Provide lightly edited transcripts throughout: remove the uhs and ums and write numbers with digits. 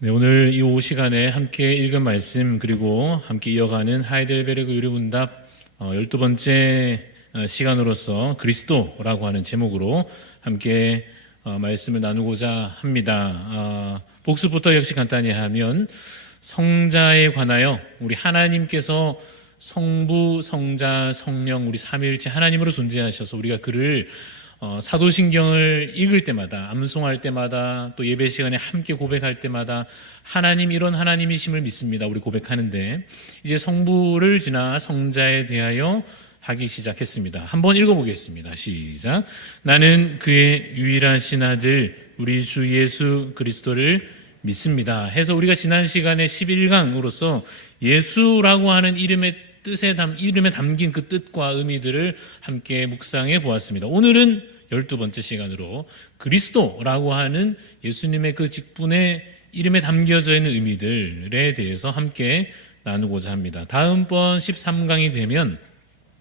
네, 오늘 이 오후 시간에 함께 읽은 말씀 그리고 함께 이어가는 하이델베르그 요리문답 12번째 시간으로서 그리스도라고 하는 제목으로 함께 말씀을 나누고자 합니다. 복습부터 역시 간단히 하면 성자에 관하여 우리 하나님께서 성부, 성자, 성령 우리 삼위일체 하나님으로 존재하셔서 우리가 그를 사도신경을 읽을 때마다, 암송할 때마다, 또 예배 시간에 함께 고백할 때마다 하나님 이런 하나님이심을 믿습니다. 우리 고백하는데 이제 성부를 지나 성자에 대하여 하기 시작했습니다. 한번 읽어보겠습니다. 시작. 나는 그의 유일하신 아들 우리 주 예수 그리스도를 믿습니다. 해서 우리가 지난 시간에 11강으로서 예수라고 하는 이름에 담긴 그 뜻과 의미들을 함께 묵상해 보았습니다. 오늘은 12번째 시간으로 그리스도라고 하는 예수님의 그 직분의 이름에 담겨져 있는 의미들에 대해서 함께 나누고자 합니다. 다음번 13강이 되면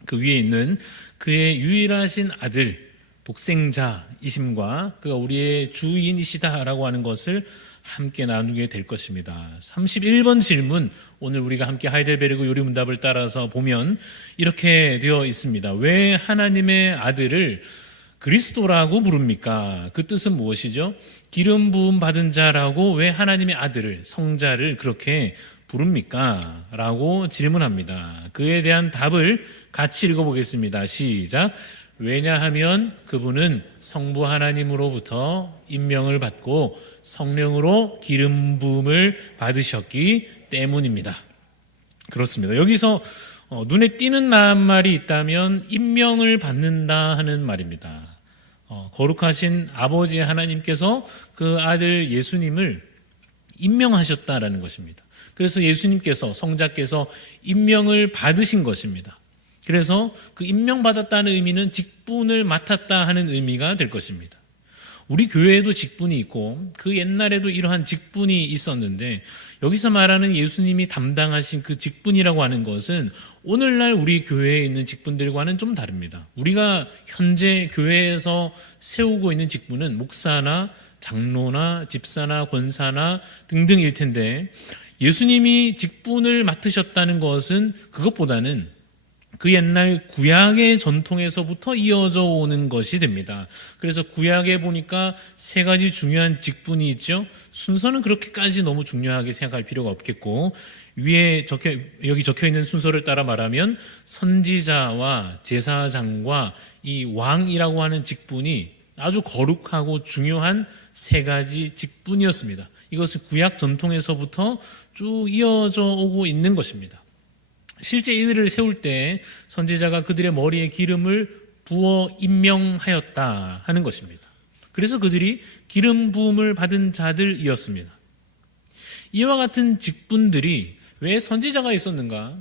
그 위에 있는 그의 유일하신 아들, 복생자이심과 그가 우리의 주인이시다라고 하는 것을 함께 나누게 될 것입니다. 31번 질문, 오늘 우리가 함께 하이델베르그 요리문답을 따라서 보면 이렇게 되어 있습니다. 왜 하나님의 아들을 그리스도라고 부릅니까? 그 뜻은 무엇이죠? 기름 부음 받은 자라고 왜 하나님의 아들을, 성자를 그렇게 부릅니까? 라고 질문합니다. 그에 대한 답을 같이 읽어보겠습니다. 시작. 왜냐하면 그분은 성부 하나님으로부터 임명을 받고 성령으로 기름 부음을 받으셨기 때문입니다. 그렇습니다. 여기서 눈에 띄는 말이 있다면 임명을 받는다 하는 말입니다. 거룩하신 아버지 하나님께서 그 아들 예수님을 임명하셨다라는 것입니다. 그래서 예수님께서, 성자께서 임명을 받으신 것입니다. 그래서 그 임명받았다는 의미는 직분을 맡았다 하는 의미가 될 것입니다. 우리 교회에도 직분이 있고 그 옛날에도 이러한 직분이 있었는데 여기서 말하는 예수님이 담당하신 그 직분이라고 하는 것은 오늘날 우리 교회에 있는 직분들과는 좀 다릅니다. 우리가 현재 교회에서 세우고 있는 직분은 목사나 장로나 집사나 권사나 등등일 텐데 예수님이 직분을 맡으셨다는 것은 그것보다는 그 옛날 구약의 전통에서부터 이어져 오는 것이 됩니다. 그래서 구약에 보니까 세 가지 중요한 직분이 있죠. 순서는 그렇게까지 너무 중요하게 생각할 필요가 없겠고 위에 여기 적혀 있는 순서를 따라 말하면 선지자와 제사장과 이 왕이라고 하는 직분이 아주 거룩하고 중요한 세 가지 직분이었습니다. 이것은 구약 전통에서부터 쭉 이어져 오고 있는 것입니다. 실제 이들을 세울 때 선지자가 그들의 머리에 기름을 부어 임명하였다 하는 것입니다. 그래서 그들이 기름 부음을 받은 자들이었습니다. 이와 같은 직분들이 왜 선지자가 있었는가?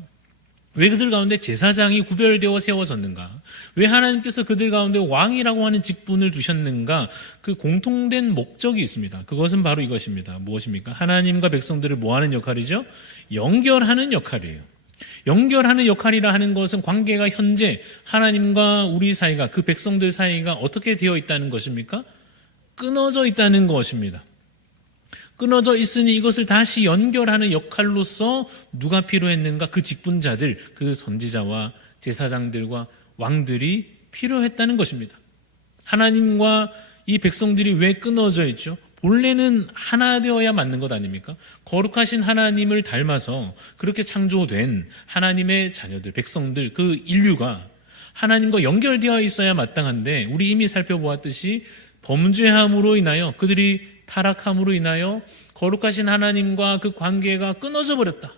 왜 그들 가운데 제사장이 구별되어 세워졌는가? 왜 하나님께서 그들 가운데 왕이라고 하는 직분을 두셨는가? 그 공통된 목적이 있습니다. 그것은 바로 이것입니다. 무엇입니까? 하나님과 백성들을 뭐하는 역할이죠? 연결하는 역할이에요. 연결하는 역할이라 하는 것은 관계가 현재 하나님과 우리 사이가, 그 백성들 사이가 어떻게 되어 있다는 것입니까? 끊어져 있다는 것입니다. 끊어져 있으니 이것을 다시 연결하는 역할로서 누가 필요했는가? 그 직분자들, 그 선지자와 제사장들과 왕들이 필요했다는 것입니다. 하나님과 이 백성들이 왜 끊어져 있죠? 본래는 하나 되어야 맞는 것 아닙니까? 거룩하신 하나님을 닮아서 그렇게 창조된 하나님의 자녀들, 백성들, 그 인류가 하나님과 연결되어 있어야 마땅한데 우리 이미 살펴보았듯이 범죄함으로 인하여 그들이 타락함으로 인하여 거룩하신 하나님과 그 관계가 끊어져 버렸다.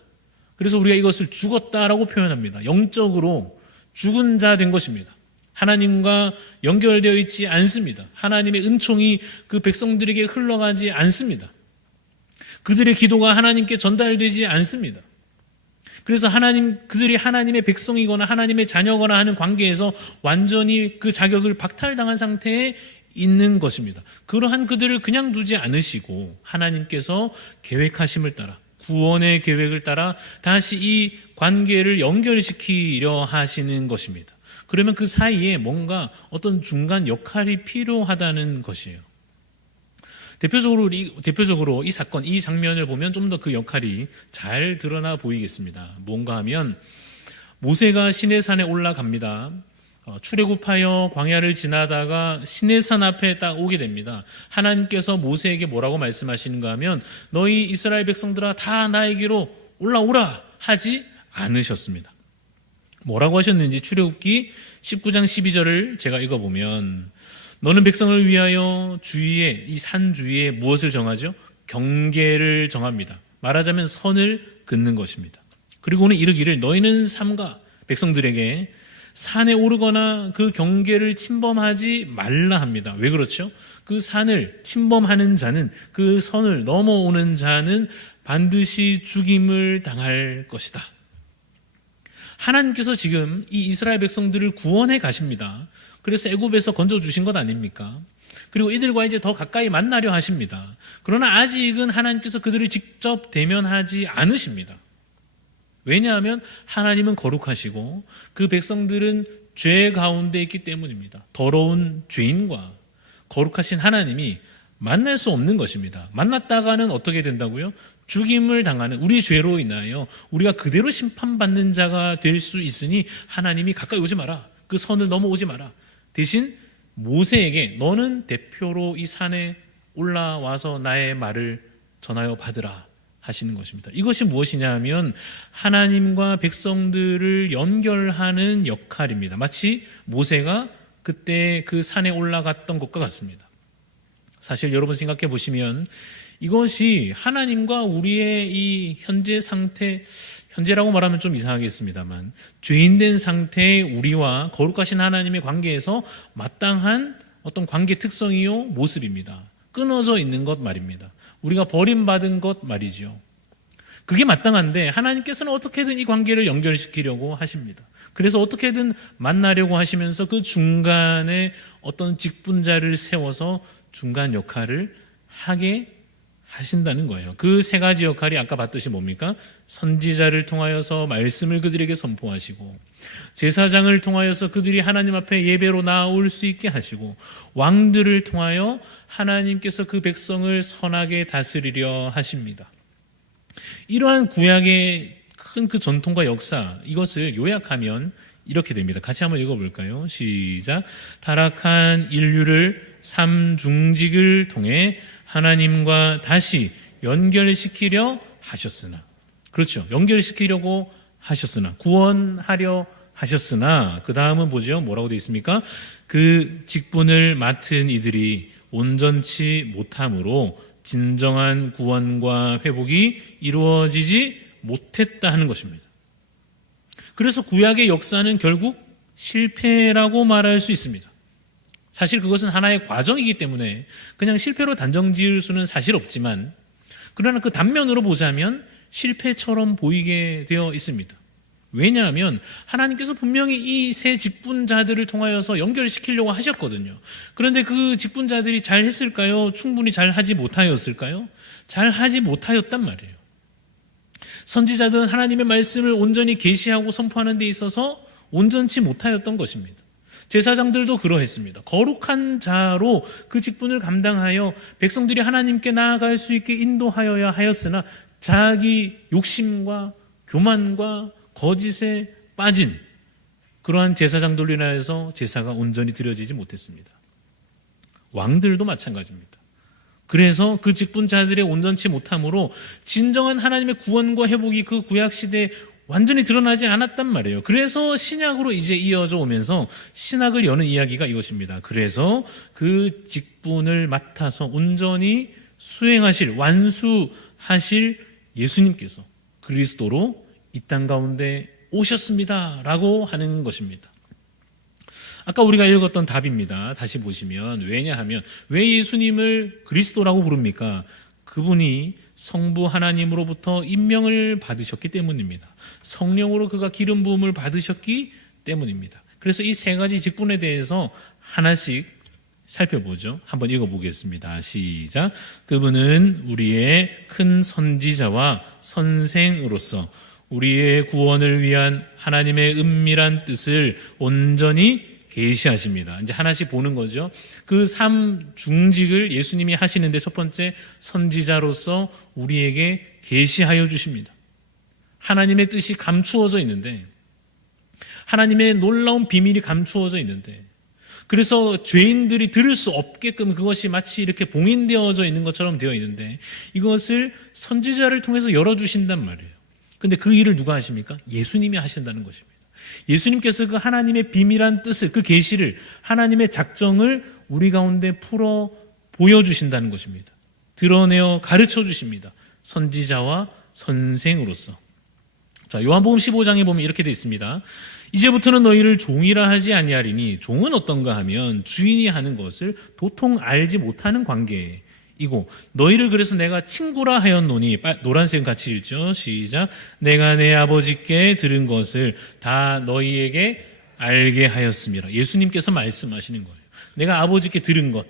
그래서 우리가 이것을 죽었다라고 표현합니다. 영적으로 죽은 자 된 것입니다. 하나님과 연결되어 있지 않습니다. 하나님의 은총이 그 백성들에게 흘러가지 않습니다. 그들의 기도가 하나님께 전달되지 않습니다. 그래서 그들이 하나님의 백성이거나 하나님의 자녀거나 하는 관계에서 완전히 그 자격을 박탈당한 상태에 있는 것입니다. 그러한 그들을 그냥 두지 않으시고 하나님께서 계획하심을 따라 구원의 계획을 따라 다시 이 관계를 연결시키려 하시는 것입니다. 그러면 그 사이에 뭔가 어떤 중간 역할이 필요하다는 것이에요. 대표적으로 이 사건, 이 장면을 보면 좀 더 그 역할이 잘 드러나 보이겠습니다. 뭔가 하면 모세가 시내산에 올라갑니다. 출애굽하여 광야를 지나다가 시내산 앞에 딱 오게 됩니다. 하나님께서 모세에게 뭐라고 말씀하시는가 하면 너희 이스라엘 백성들아 다 나에게로 올라오라 하지 않으셨습니다. 뭐라고 하셨는지 출애굽기 19장 12절을 제가 읽어보면 너는 백성을 위하여 주위에 이 산 주위에 무엇을 정하죠? 경계를 정합니다. 말하자면 선을 긋는 것입니다. 그리고는 이르기를 너희는 삼가 백성들에게 산에 오르거나 그 경계를 침범하지 말라 합니다. 왜 그렇죠? 그 산을 침범하는 자는 그 선을 넘어오는 자는 반드시 죽임을 당할 것이다. 하나님께서 지금 이 이스라엘 백성들을 구원해 가십니다. 그래서 애굽에서 건져주신 것 아닙니까? 그리고 이들과 이제 더 가까이 만나려 하십니다. 그러나 아직은 하나님께서 그들을 직접 대면하지 않으십니다. 왜냐하면 하나님은 거룩하시고 그 백성들은 죄 가운데 있기 때문입니다. 더러운 죄인과 거룩하신 하나님이 만날 수 없는 것입니다. 만났다가는 어떻게 된다고요? 죽임을 당하는 우리 죄로 인하여 우리가 그대로 심판받는 자가 될 수 있으니 하나님이 가까이 오지 마라. 그 선을 넘어오지 마라. 대신 모세에게 너는 대표로 이 산에 올라와서 나의 말을 전하여 받으라 하시는 것입니다. 이것이 무엇이냐 하면 하나님과 백성들을 연결하는 역할입니다. 마치 모세가 그때 그 산에 올라갔던 것과 같습니다. 사실 여러분 생각해 보시면 이것이 하나님과 우리의 이 현재 상태, 현재라고 말하면 좀 이상하겠습니다만 죄인된 상태의 우리와 거룩하신 하나님의 관계에서 마땅한 어떤 관계 특성이요 모습입니다. 끊어져 있는 것 말입니다. 우리가 버림받은 것 말이죠. 그게 마땅한데 하나님께서는 어떻게든 이 관계를 연결시키려고 하십니다. 그래서 어떻게든 만나려고 하시면서 그 중간에 어떤 직분자를 세워서 중간 역할을 하게 하신다는 거예요. 그 세 가지 역할이 아까 봤듯이 뭡니까? 선지자를 통하여서 말씀을 그들에게 선포하시고 제사장을 통하여서 그들이 하나님 앞에 예배로 나올 수 있게 하시고 왕들을 통하여 하나님께서 그 백성을 선하게 다스리려 하십니다. 이러한 구약의 큰 그 전통과 역사, 이것을 요약하면 이렇게 됩니다. 같이 한번 읽어볼까요? 시작. 타락한 인류를 삼중직을 통해 하나님과 다시 연결시키려 하셨으나, 그렇죠. 연결시키려고 하셨으나, 구원하려 하셨으나, 그 다음은 뭐죠? 뭐라고 되어 있습니까? 그 직분을 맡은 이들이 온전치 못함으로 진정한 구원과 회복이 이루어지지 못했다 하는 것입니다. 그래서 구약의 역사는 결국 실패라고 말할 수 있습니다. 사실 그것은 하나의 과정이기 때문에 그냥 실패로 단정 지을 수는 사실 없지만, 그러나 그 단면으로 보자면 실패처럼 보이게 되어 있습니다. 왜냐하면 하나님께서 분명히 이 세 직분자들을 통하여서 연결시키려고 하셨거든요. 그런데 그 직분자들이 잘 했을까요? 충분히 잘 하지 못하였을까요? 잘 하지 못하였단 말이에요. 선지자들은 하나님의 말씀을 온전히 계시하고 선포하는 데 있어서 온전치 못하였던 것입니다. 제사장들도 그러했습니다. 거룩한 자로 그 직분을 감당하여 백성들이 하나님께 나아갈 수 있게 인도하여야 하였으나 자기 욕심과 교만과 거짓에 빠진 그러한 제사장들로 인하여서 제사가 온전히 드려지지 못했습니다. 왕들도 마찬가지입니다. 그래서 그 직분자들의 온전치 못함으로 진정한 하나님의 구원과 회복이 그 구약시대에 완전히 드러나지 않았단 말이에요. 그래서 신약으로 이제 이어져 오면서 신학을 여는 이야기가 이것입니다. 그래서 그 직분을 맡아서 온전히 수행하실, 완수하실 예수님께서 그리스도로 이 땅 가운데 오셨습니다 라고 하는 것입니다. 아까 우리가 읽었던 답입니다. 다시 보시면 왜냐하면 왜 예수님을 그리스도라고 부릅니까? 그분이 성부 하나님으로부터 임명을 받으셨기 때문입니다. 성령으로 그가 기름 부음을 받으셨기 때문입니다. 그래서 이 세 가지 직분에 대해서 하나씩 살펴보죠. 한번 읽어보겠습니다. 시작. 그분은 우리의 큰 선지자와 선생으로서 우리의 구원을 위한 하나님의 은밀한 뜻을 온전히 계시하십니다. 이제 하나씩 보는 거죠. 그 삶 중직을 예수님이 하시는데 첫 번째, 선지자로서 우리에게 계시하여 주십니다. 하나님의 뜻이 감추어져 있는데, 하나님의 놀라운 비밀이 감추어져 있는데, 그래서 죄인들이 들을 수 없게끔 그것이 마치 이렇게 봉인되어져 있는 것처럼 되어 있는데, 이것을 선지자를 통해서 열어주신단 말이에요. 근데 그 일을 누가 하십니까? 예수님이 하신다는 것입니다. 예수님께서 그 하나님의 비밀한 뜻을, 그 계시를, 하나님의 작정을 우리 가운데 풀어 보여주신다는 것입니다. 드러내어 가르쳐 주십니다. 선지자와 선생으로서. 자, 요한복음 15장에 보면 이렇게 되어 있습니다. 이제부터는 너희를 종이라 하지 아니하리니, 종은 어떤가 하면 주인이 하는 것을 도통 알지 못하는 관계이고, 너희를 그래서 내가 친구라 하였노니, 노란색은 같이 읽죠. 시작. 내가 내 아버지께 들은 것을 다 너희에게 알게 하였습니다. 예수님께서 말씀하시는 거예요. 내가 아버지께 들은 것,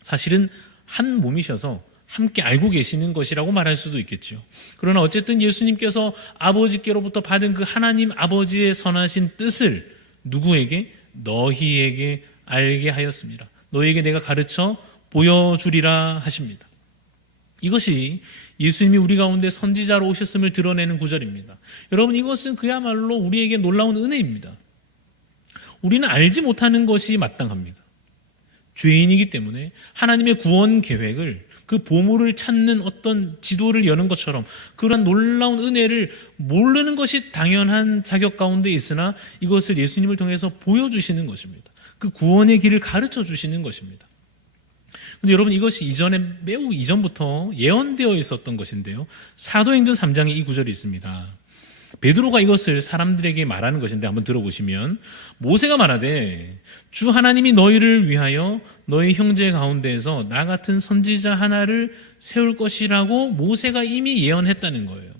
사실은 한 몸이셔서 함께 알고 계시는 것이라고 말할 수도 있겠죠. 그러나 어쨌든 예수님께서 아버지께로부터 받은 그 하나님 아버지의 선하신 뜻을 누구에게? 너희에게 알게 하였습니다. 너희에게 내가 가르쳐 보여주리라 하십니다. 이것이 예수님이 우리 가운데 선지자로 오셨음을 드러내는 구절입니다. 여러분, 이것은 그야말로 우리에게 놀라운 은혜입니다. 우리는 알지 못하는 것이 마땅합니다. 죄인이기 때문에 하나님의 구원 계획을, 그 보물을 찾는 어떤 지도를 여는 것처럼 그런 놀라운 은혜를 모르는 것이 당연한 자격 가운데 있으나, 이것을 예수님을 통해서 보여주시는 것입니다. 그 구원의 길을 가르쳐 주시는 것입니다. 그런데 여러분, 이것이 매우 이전부터 예언되어 있었던 것인데요. 사도행전 3장에 이 구절이 있습니다. 베드로가 이것을 사람들에게 말하는 것인데 한번 들어보시면, 모세가 말하되 주 하나님이 너희를 위하여 너희 형제 가운데에서 나 같은 선지자 하나를 세울 것이라고 모세가 이미 예언했다는 거예요.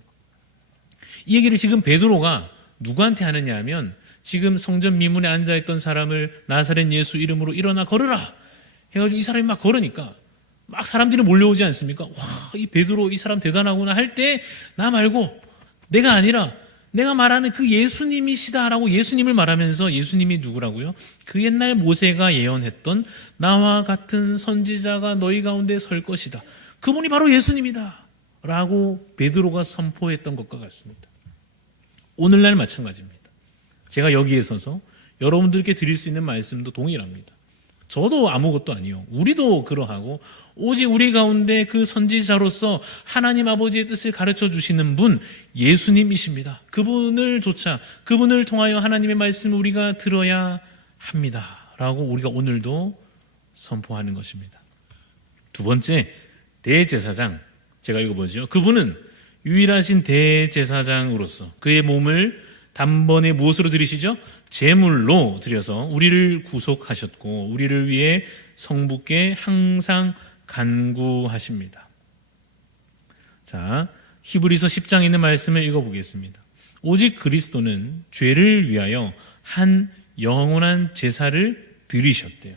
이 얘기를 지금 베드로가 누구한테 하느냐 하면, 지금 성전 미문에 앉아있던 사람을 나사렛 예수 이름으로 일어나 걸으라 해가지고 이 사람이 막 걸으니까 막 사람들이 몰려오지 않습니까? 와, 이 베드로 이 사람 대단하구나 할 때, 나 말고 내가 아니라 내가 말하는 그 예수님이시다라고 예수님을 말하면서, 예수님이 누구라고요? 그 옛날 모세가 예언했던 나와 같은 선지자가 너희 가운데 설 것이다. 그분이 바로 예수님이다 라고 베드로가 선포했던 것과 같습니다. 오늘날 마찬가지입니다. 제가 여기에 서서 여러분들께 드릴 수 있는 말씀도 동일합니다. 저도 아무것도 아니요. 우리도 그러하고, 오직 우리 가운데 그 선지자로서 하나님 아버지의 뜻을 가르쳐 주시는 분, 예수님이십니다. 그분을 통하여 하나님의 말씀을 우리가 들어야 합니다 라고 우리가 오늘도 선포하는 것입니다. 두 번째, 대제사장. 제가 읽어보죠. 그분은 유일하신 대제사장으로서 그의 몸을 단번에 무엇으로 드리시죠? 제물로 드려서 우리를 구속하셨고, 우리를 위해 성부께 항상 간구하십니다. 자, 히브리서 10장에 있는 말씀을 읽어보겠습니다. 오직 그리스도는 죄를 위하여 한 영원한 제사를 드리셨대요.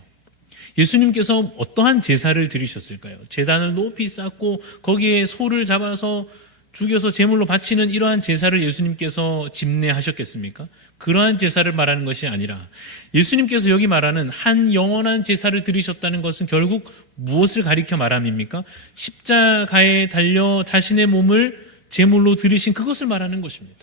예수님께서 어떠한 제사를 드리셨을까요? 제단을 높이 쌓고 거기에 소를 잡아서 죽여서 제물로 바치는 이러한 제사를 예수님께서 집례하셨겠습니까? 그러한 제사를 말하는 것이 아니라, 예수님께서 여기 말하는 한 영원한 제사를 드리셨다는 것은 결국 무엇을 가리켜 말함입니까? 십자가에 달려 자신의 몸을 제물로 드리신 그것을 말하는 것입니다.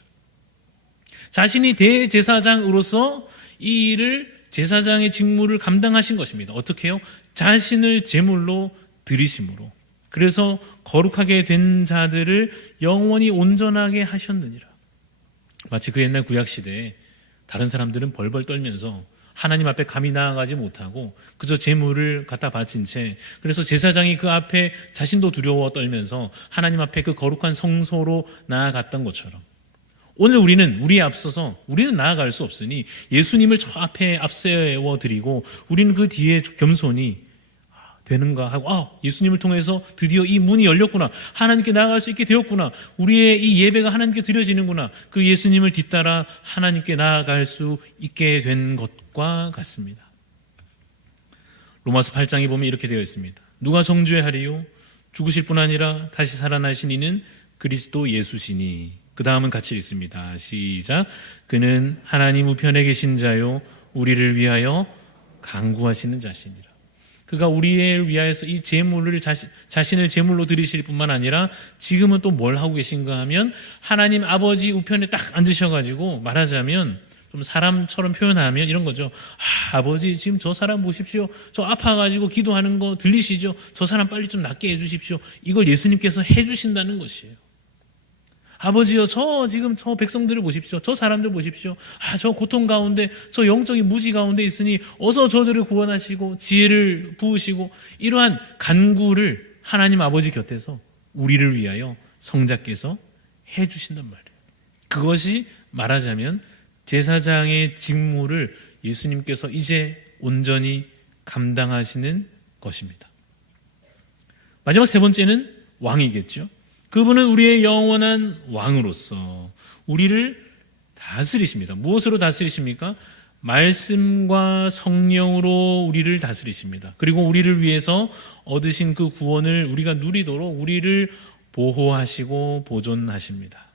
자신이 대제사장으로서 이 일을, 제사장의 직무를 감당하신 것입니다. 어떻게 해요? 자신을 제물로 드리심으로. 그래서 거룩하게 된 자들을 영원히 온전하게 하셨느니라. 마치 그 옛날 구약시대에 다른 사람들은 벌벌 떨면서 하나님 앞에 감히 나아가지 못하고 그저 제물을 갖다 바친 채, 그래서 제사장이 그 앞에 자신도 두려워 떨면서 하나님 앞에 그 거룩한 성소로 나아갔던 것처럼, 오늘 우리에 앞서서 우리는 나아갈 수 없으니 예수님을 저 앞에 앞세워 드리고 우리는 그 뒤에 겸손히 되는가 하고, 예수님을 통해서 드디어 이 문이 열렸구나, 하나님께 나아갈 수 있게 되었구나, 우리의 이 예배가 하나님께 드려지는구나, 그 예수님을 뒤따라 하나님께 나아갈 수 있게 된 것과 같습니다. 로마서 8장에 보면 이렇게 되어 있습니다. 누가 정죄하리요? 죽으실 뿐 아니라 다시 살아나신 이는 그리스도 예수시니. 그 다음은 같이 읽습니다. 시작. 그는 하나님 우편에 계신 자요 우리를 위하여 간구하시는 자신이라. 그가 우리를 위하여서 이 제물을 자신을 제물로 드리실 뿐만 아니라 지금은 또 뭘 하고 계신가 하면 하나님 아버지 우편에 딱 앉으셔가지고 말하자면 좀 사람처럼 표현하면 이런 거죠. 아버지 지금 저 사람 보십시오. 저 아파가지고 기도하는 거 들리시죠? 저 사람 빨리 좀 낫게 해주십시오. 이걸 예수님께서 해주신다는 것이에요. 아버지요, 지금 저 백성들을 보십시오. 저 사람들 보십시오. 저 고통 가운데, 저 영적인 무지 가운데 있으니 어서 저들을 구원하시고 지혜를 부으시고 이러한 간구를 하나님 아버지 곁에서 우리를 위하여 성자께서 해주신단 말이에요. 그것이 말하자면 제사장의 직무를 예수님께서 이제 온전히 감당하시는 것입니다. 마지막 세 번째는 왕이겠죠. 그분은 우리의 영원한 왕으로서 우리를 다스리십니다. 무엇으로 다스리십니까? 말씀과 성령으로 우리를 다스리십니다. 그리고 우리를 위해서 얻으신 그 구원을 우리가 누리도록 우리를 보호하시고 보존하십니다.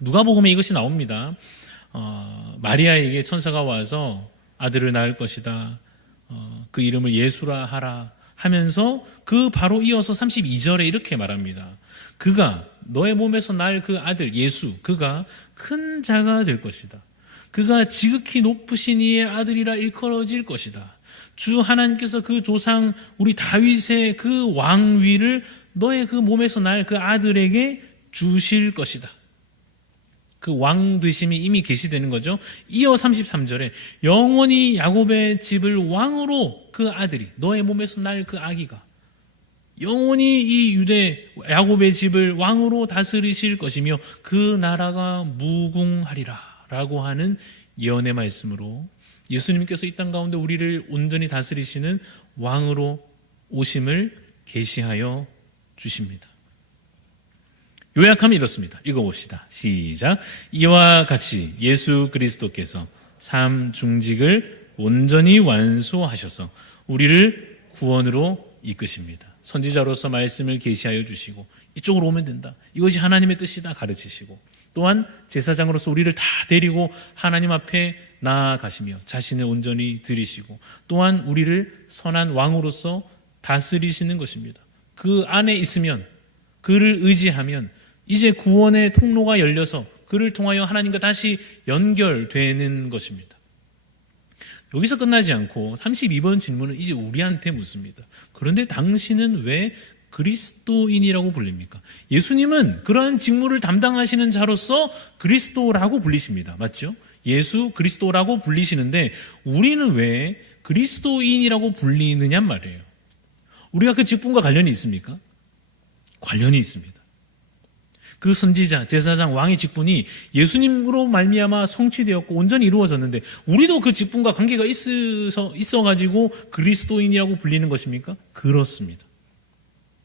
누가복음에 이것이 나옵니다. 마리아에게 천사가 와서 아들을 낳을 것이다. 그 이름을 예수라 하라 하면서 그 바로 이어서 32절에 이렇게 말합니다. 그가 너의 몸에서 날 그 아들 예수, 그가 큰 자가 될 것이다. 그가 지극히 높으신 이의 아들이라 일컬어질 것이다. 주 하나님께서 그 조상 우리 다윗의 그 왕위를 너의 그 몸에서 날 그 아들에게 주실 것이다. 그 왕 되심이 이미 계시되는 거죠. 이어 33절에 영원히 야곱의 집을 왕으로 그 아들이 너의 몸에서 날 그 아기가 영원히 이 유대 야곱의 집을 왕으로 다스리실 것이며 그 나라가 무궁하리라 라고 하는 예언의 말씀으로 예수님께서 이 땅 가운데 우리를 온전히 다스리시는 왕으로 오심을 계시하여 주십니다. 요약하면 이렇습니다. 읽어봅시다. 시작. 이와 같이 예수 그리스도께서 삶 중직을 온전히 완수하셔서 우리를 구원으로 이끄십니다. 선지자로서 말씀을 계시하여 주시고 이쪽으로 오면 된다. 이것이 하나님의 뜻이다 가르치시고 또한 제사장으로서 우리를 다 데리고 하나님 앞에 나아가시며 자신을 온전히 드리시고 또한 우리를 선한 왕으로서 다스리시는 것입니다. 그 안에 있으면 그를 의지하면 이제 구원의 통로가 열려서 그를 통하여 하나님과 다시 연결되는 것입니다. 여기서 끝나지 않고 32번 질문은 이제 우리한테 묻습니다. 그런데 당신은 왜 그리스도인이라고 불립니까? 예수님은 그러한 직무를 담당하시는 자로서 그리스도라고 불리십니다. 맞죠? 예수 그리스도라고 불리시는데 우리는 왜 그리스도인이라고 불리느냐 말이에요. 우리가 그 직분과 관련이 있습니까? 관련이 있습니다. 그 선지자, 제사장, 왕의 직분이 예수님으로 말미암아 성취되었고 온전히 이루어졌는데 우리도 그 직분과 관계가 있어가지고 그리스도인이라고 불리는 것입니까? 그렇습니다.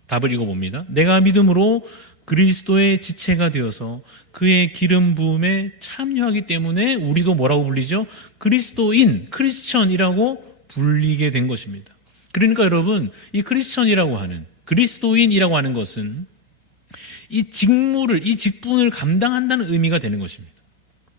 답을 읽어봅니다. 내가 믿음으로 그리스도의 지체가 되어서 그의 기름 부음에 참여하기 때문에 우리도 뭐라고 불리죠? 그리스도인, 크리스천이라고 불리게 된 것입니다. 그러니까 여러분, 이 크리스천이라고 하는, 그리스도인이라고 하는 것은 이 직무를, 이 직분을 감당한다는 의미가 되는 것입니다.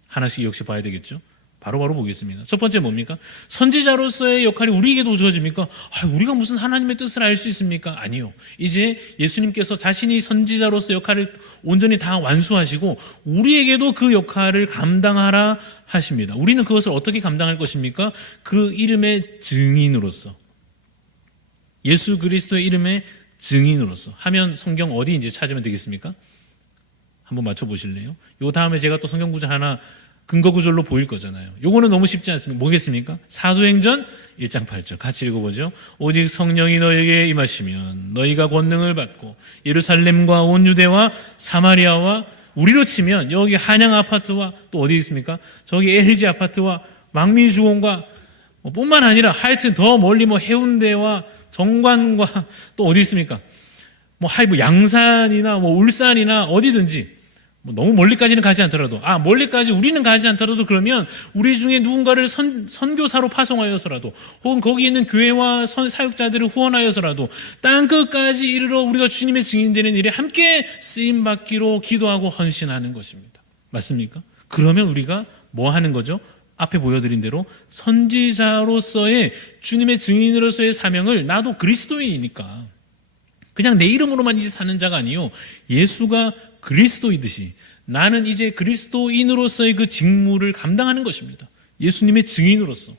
하나씩 역시 봐야 되겠죠? 바로 보겠습니다. 첫 번째 뭡니까? 선지자로서의 역할이 우리에게도 주어집니까? 우리가 무슨 하나님의 뜻을 알 수 있습니까? 아니요. 이제 예수님께서 자신이 선지자로서 역할을 온전히 다 완수하시고 우리에게도 그 역할을 감당하라 하십니다. 우리는 그것을 어떻게 감당할 것입니까? 그 이름의 증인으로서, 예수 그리스도의 이름의 증인으로서 하면 성경 어디 이제 찾으면 되겠습니까? 한번 맞춰보실래요? 요 다음에 제가 또 성경 구절 하나 근거 구절로 보일 거잖아요. 요거는 너무 쉽지 않습니까? 뭐겠습니까? 사도행전 1장 8절 같이 읽어보죠. 오직 성령이 너에게 임하시면 너희가 권능을 받고 예루살렘과 온 유대와 사마리아와 우리로 치면 여기 한양 아파트와 또 어디 있습니까? 저기 LG 아파트와 망미주공과 뿐만 아니라 하여튼 더 멀리 해운대와 정관과 또 어디 있습니까? 양산이나 울산이나 어디든지 너무 멀리까지는 가지 않더라도 멀리까지 우리는 가지 않더라도 그러면 우리 중에 누군가를 선교사로 파송하여서라도 혹은 거기 있는 교회와 사역자들을 후원하여서라도 땅끝까지 이르러 우리가 주님의 증인되는 일에 함께 쓰임받기로 기도하고 헌신하는 것입니다. 맞습니까? 그러면 우리가 뭐 하는 거죠? 앞에 보여드린 대로 선지자로서의 주님의 증인으로서의 사명을 나도 그리스도인이니까 그냥 내 이름으로만 이제 사는 자가 아니요 예수가 그리스도이듯이 나는 이제 그리스도인으로서의 그 직무를 감당하는 것입니다. 예수님의 증인으로서.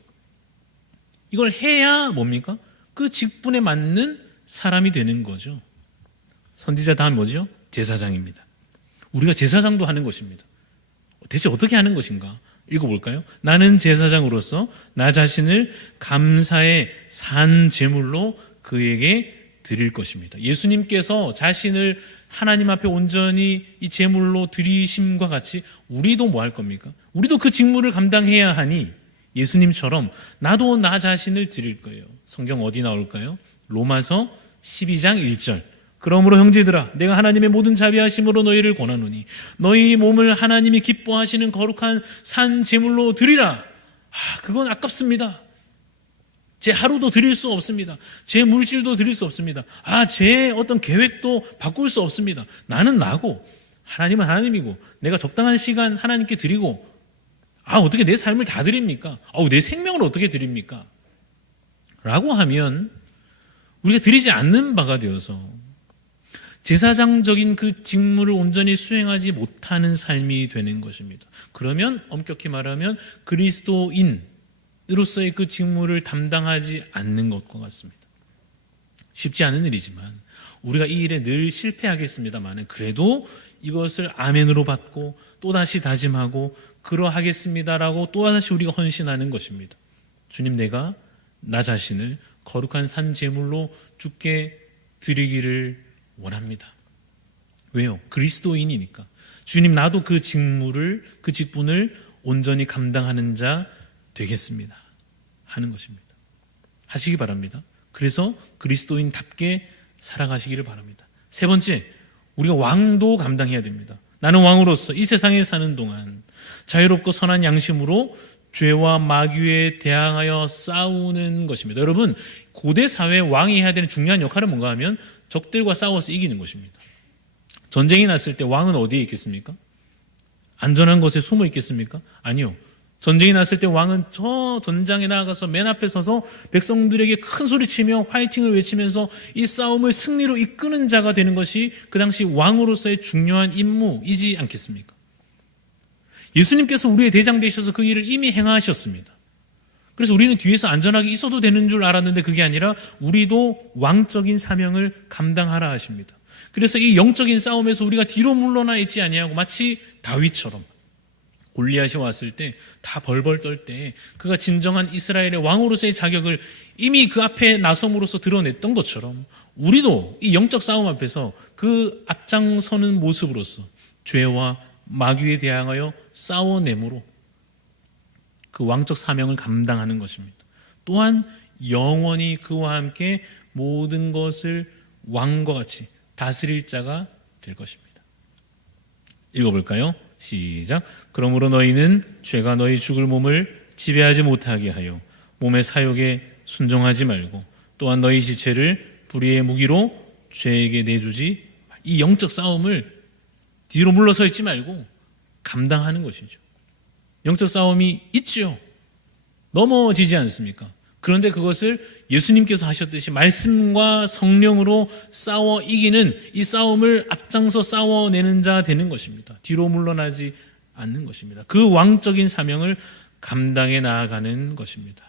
이걸 해야 뭡니까? 그 직분에 맞는 사람이 되는 거죠. 선지자 다음 뭐죠? 제사장입니다. 우리가 제사장도 하는 것입니다. 대체 어떻게 하는 것인가? 읽어볼까요? 나는 제사장으로서 나 자신을 감사의 산 제물로 그에게 드릴 것입니다. 예수님께서 자신을 하나님 앞에 온전히 이 제물로 드리심과 같이 우리도 뭐 할 겁니까? 우리도 그 직무를 감당해야 하니 예수님처럼 나도 나 자신을 드릴 거예요. 성경 어디 나올까요? 로마서 12장 1절. 그러므로 형제들아 내가 하나님의 모든 자비하심으로 너희를 권하노니 너희 몸을 하나님이 기뻐하시는 거룩한 산 제물로 드리라. 그건 아깝습니다. 제 하루도 드릴 수 없습니다. 제 물질도 드릴 수 없습니다. 제 어떤 계획도 바꿀 수 없습니다. 나는 나고 하나님은 하나님이고 내가 적당한 시간 하나님께 드리고 어떻게 내 삶을 다 드립니까? 내 생명을 어떻게 드립니까? 라고 하면 우리가 드리지 않는 바가 되어서 제사장적인 그 직무를 온전히 수행하지 못하는 삶이 되는 것입니다. 그러면 엄격히 말하면 그리스도인으로서의 그 직무를 담당하지 않는 것과 같습니다. 쉽지 않은 일이지만 우리가 이 일에 늘 실패하겠습니다만 그래도 이것을 아멘으로 받고 또다시 다짐하고 그러하겠습니다라고 또다시 우리가 헌신하는 것입니다. 주님, 내가 나 자신을 거룩한 산 제물로 주께 드리기를 원합니다. 왜요? 그리스도인이니까. 주님, 나도 그 직무를, 그 직분을 온전히 감당하는 자 되겠습니다. 하는 것입니다. 하시기 바랍니다. 그래서 그리스도인답게 살아가시기를 바랍니다. 세 번째, 우리가 왕도 감당해야 됩니다. 나는 왕으로서 이 세상에 사는 동안 자유롭고 선한 양심으로 죄와 마귀에 대항하여 싸우는 것입니다. 여러분, 고대 사회의 왕이 해야 되는 중요한 역할은 뭔가 하면 적들과 싸워서 이기는 것입니다. 전쟁이 났을 때 왕은 어디에 있겠습니까? 안전한 곳에 숨어 있겠습니까? 아니요. 전쟁이 났을 때 왕은 저 전장에 나아가서 맨 앞에 서서 백성들에게 큰 소리치며 화이팅을 외치면서 이 싸움을 승리로 이끄는 자가 되는 것이 그 당시 왕으로서의 중요한 임무이지 않겠습니까? 예수님께서 우리의 대장 되셔서 그 일을 이미 행하셨습니다. 그래서 우리는 뒤에서 안전하게 있어도 되는 줄 알았는데 그게 아니라 우리도 왕적인 사명을 감당하라 하십니다. 그래서 이 영적인 싸움에서 우리가 뒤로 물러나 있지 아니하고 마치 다윗처럼 골리앗이 왔을 때 다 벌벌 떨 때 그가 진정한 이스라엘의 왕으로서의 자격을 이미 그 앞에 나섬으로써 드러냈던 것처럼 우리도 이 영적 싸움 앞에서 그 앞장서는 모습으로서 죄와 마귀에 대항하여 싸워내므로 그 왕적 사명을 감당하는 것입니다. 또한 영원히 그와 함께 모든 것을 왕과 같이 다스릴 자가 될 것입니다. 읽어볼까요? 시작. 그러므로 너희는 죄가 너희 죽을 몸을 지배하지 못하게 하여 몸의 사욕에 순종하지 말고 또한 너희 지체를 불의의 무기로 죄에게 내주지 말고. 이 영적 싸움을 뒤로 물러서 있지 말고 감당하는 것이죠. 영적 싸움이 있지요. 넘어지지 않습니까? 그런데 그것을 예수님께서 하셨듯이 말씀과 성령으로 싸워 이기는 이 싸움을 앞장서 싸워내는 자 되는 것입니다. 뒤로 물러나지 않는 것입니다. 그 왕적인 사명을 감당해 나아가는 것입니다.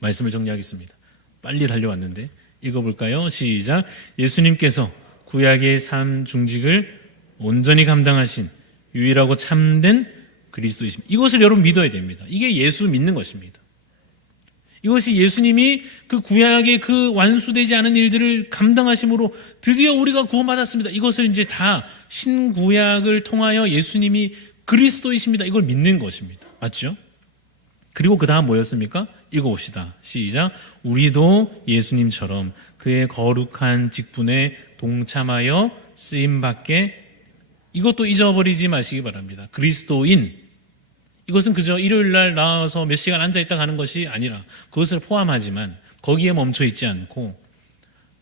말씀을 정리하겠습니다. 빨리 달려왔는데 읽어볼까요? 시작. 예수님께서 구약의 삶 중직을 온전히 감당하신 유일하고 참된 그리스도이십니다. 이것을 여러분 믿어야 됩니다. 이게 예수 믿는 것입니다. 이것이 예수님이 그 구약의 그 완수되지 않은 일들을 감당하심으로 드디어 우리가 구원받았습니다. 이것을 이제 다 신구약을 통하여 예수님이 그리스도이십니다. 이걸 믿는 것입니다. 맞죠? 그리고 그 다음 뭐였습니까? 읽어봅시다. 시작. 우리도 예수님처럼 그의 거룩한 직분에 동참하여 쓰임받게 이것도 잊어버리지 마시기 바랍니다. 그리스도인 이것은 그저 일요일 날 나와서 몇 시간 앉아있다 가는 것이 아니라 그것을 포함하지만 거기에 멈춰 있지 않고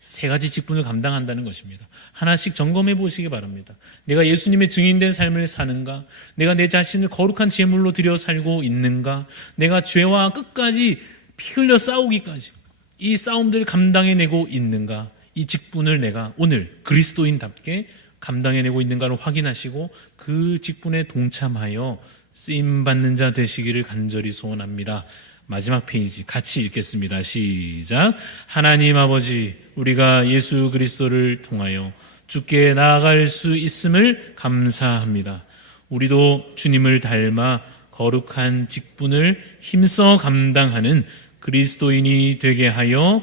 세 가지 직분을 감당한다는 것입니다. 하나씩 점검해 보시기 바랍니다. 내가 예수님의 증인된 삶을 사는가? 내가 내 자신을 거룩한 제물로 드려 살고 있는가? 내가 죄와 끝까지 피 흘려 싸우기까지 이 싸움들을 감당해내고 있는가? 이 직분을 내가 오늘 그리스도인답게 감당해내고 있는가를 확인하시고 그 직분에 동참하여 쓰임받는 자 되시기를 간절히 소원합니다. 마지막 페이지 같이 읽겠습니다. 시작. 하나님 아버지, 우리가 예수 그리스도를 통하여 주께 나아갈 수 있음을 감사합니다. 우리도 주님을 닮아 거룩한 직분을 힘써 감당하는 그리스도인이 되게 하여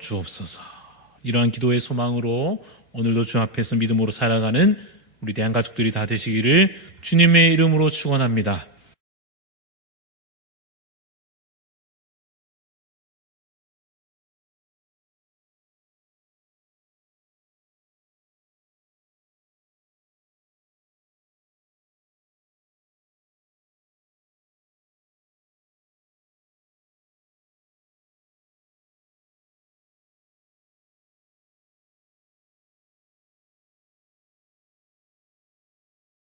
주옵소서. 이러한 기도의 소망으로 오늘도 주 앞에서 믿음으로 살아가는 우리 대한가족들이 다 되시기를 주님의 이름으로 축원합니다.